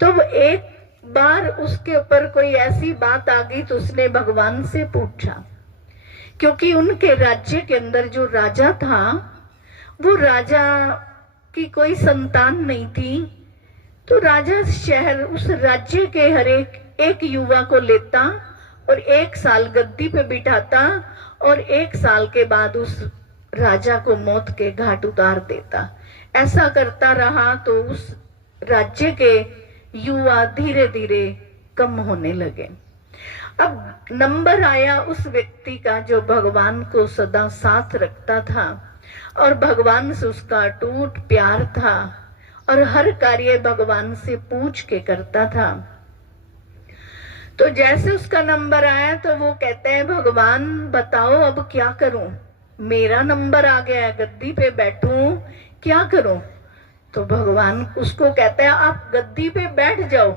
तो वो एक बार उसके ऊपर कोई ऐसी बात आ गई तो उसने भगवान से पूछा, क्योंकि उनके राज्य के अंदर जो राजा था वो राजा की कोई संतान नहीं थी। तो राजा शहर उस राज्य के हर एक युवा को लेता और 1 साल गद्दी पे बिठाता और 1 साल के बाद उस राजा को मौत के घाट उतार देता। ऐसा करता रहा तो उस राज्य के युवा धीरे धीरे कम होने लगे। अब नंबर आया उस व्यक्ति का जो भगवान को सदा साथ रखता था और भगवान से उसका अटूट प्यार था और हर कार्य भगवान से पूछ के करता था। तो जैसे उसका नंबर आया तो वो कहते हैं, भगवान बताओ अब क्या करूं, मेरा नंबर आ गया है, गद्दी पे बैठूं, क्या करूं। तो भगवान उसको कहते हैं, आप गद्दी पे बैठ जाओ,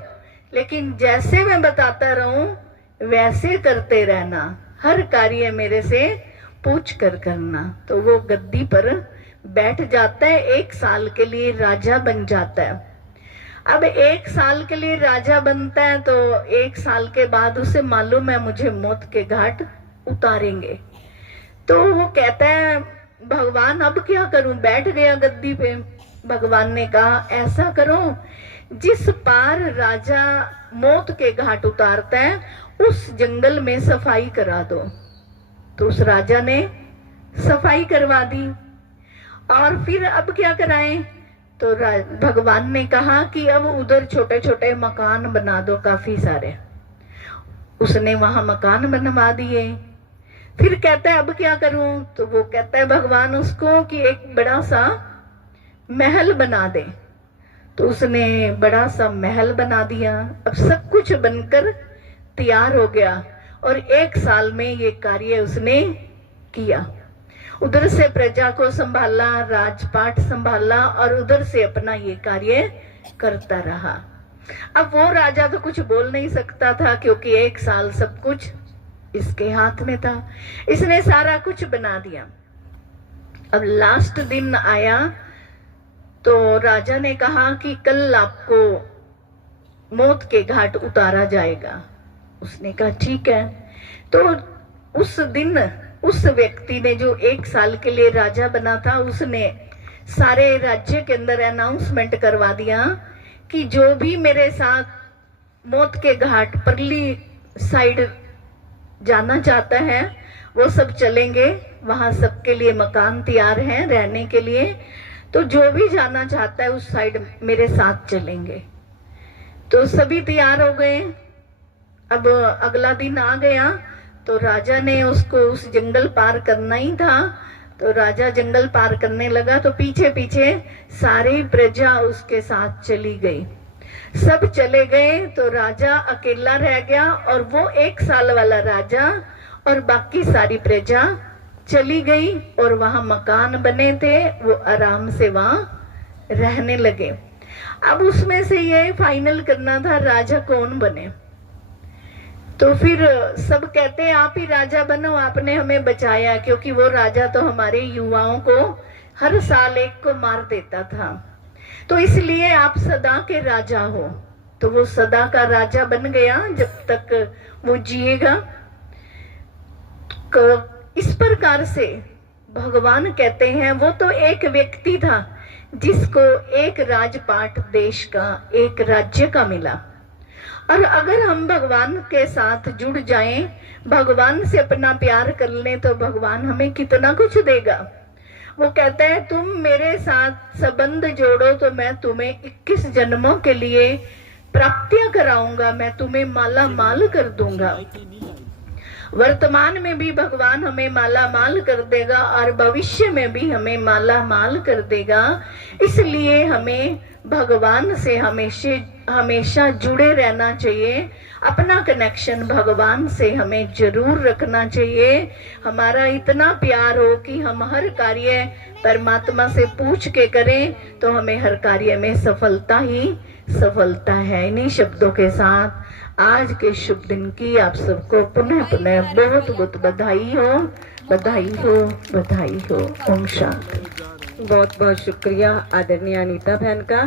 लेकिन जैसे मैं बताता रहूं वैसे करते रहना, हर कार्य मेरे से पूछ कर करना। तो वो गद्दी पर बैठ जाता है, 1 साल के लिए राजा बन जाता है। अब 1 साल के लिए राजा बनता है तो 1 साल के बाद उसे मालूम है मुझे मौत के घाट उतारेंगे। तो वो कहता है, भगवान अब क्या करूं, बैठ गया गद्दी पे। भगवान ने कहा, ऐसा करो, जिस पार राजा मौत के घाट उतारता है उस जंगल में सफाई करा दो। तो उस राजा ने सफाई करवा दी। और फिर अब क्या कराएं, तो भगवान ने कहा कि अब उधर छोटे छोटे मकान बना दो काफी सारे। उसने वहां मकान बनवा दिए। फिर कहता है अब क्या करूं, तो वो कहता है भगवान उसको कि एक बड़ा सा महल बना दे। तो उसने बड़ा सा महल बना दिया। अब सब कुछ बनकर तैयार हो गया और 1 साल में ये कार्य उसने किया। उधर से प्रजा को संभाला, राजपाट संभाला और उधर से अपना ये कार्य करता रहा। अब वो राजा तो कुछ बोल नहीं सकता था क्योंकि 1 साल सब कुछ इसके हाथ में था। इसने सारा कुछ बना दिया। अब लास्ट दिन आया तो राजा ने कहा कि कल आपको मौत के घाट उतारा जाएगा। उसने कहा ठीक है। तो उस दिन उस व्यक्ति ने जो 1 साल के लिए राजा बना था उसने सारे राज्य के अंदर अनाउंसमेंट करवा दिया कि जो भी मेरे साथ मौत के घाट परली साइड जाना चाहता है वो सब चलेंगे, वहां सबके लिए मकान तैयार हैं रहने के लिए। तो जो भी जाना चाहता है उस साइड मेरे साथ चलेंगे। तो सभी तैयार हो गए। अब अगला दिन आ गया तो राजा ने उसको उस जंगल पार करना ही था। तो राजा जंगल पार करने लगा तो पीछे पीछे सारी प्रजा उसके साथ चली गई। सब चले गए तो राजा अकेला रह गया और वो 1 साल वाला राजा और बाकी सारी प्रजा चली गई और वहां मकान बने थे, वो आराम से वहां रहने लगे। अब उसमें से ये फाइनल करना था राजा कौन बने। तो फिर सब कहते हैं आप ही राजा बनो, आपने हमें बचाया, क्योंकि वो राजा तो हमारे युवाओं को हर साल एक को मार देता था, तो इसलिए आप सदा के राजा हो। तो वो सदा का राजा बन गया जब तक वो जिएगा। इस प्रकार से भगवान कहते हैं वो तो एक व्यक्ति था जिसको एक राजपाट देश का, एक राज्य का मिला। और अगर हम भगवान के साथ जुड़ जाएं, भगवान से अपना प्यार कर लें तो भगवान हमें कितना कुछ देगा। वो कहता है तुम मेरे साथ संबंध जोड़ो तो मैं तुम्हें 21 जन्मों के लिए प्राप्तियां कराऊंगा, मैं तुम्हें माला माल कर दूंगा। वर्तमान में भी भगवान हमें माला माल कर देगा और भविष्य में भी हमें माला माल कर देगा। इसलिए हमें भगवान से हमेशा जुड़े रहना चाहिए। अपना कनेक्शन भगवान से हमें जरूर रखना चाहिए। हमारा इतना प्यार हो कि हम हर कार्य परमात्मा से पूछ के करें तो हमें हर कार्य में सफलता ही सफलता है। इन्हीं शब्दों के साथ आज के शुभ दिन की आप सबको पुनः पुनः बहुत बहुत बधाई हो, बधाई हो, बधाई हो। ओम शांति। बहुत बहुत शुक्रिया आदरणीय अनीता बहन का।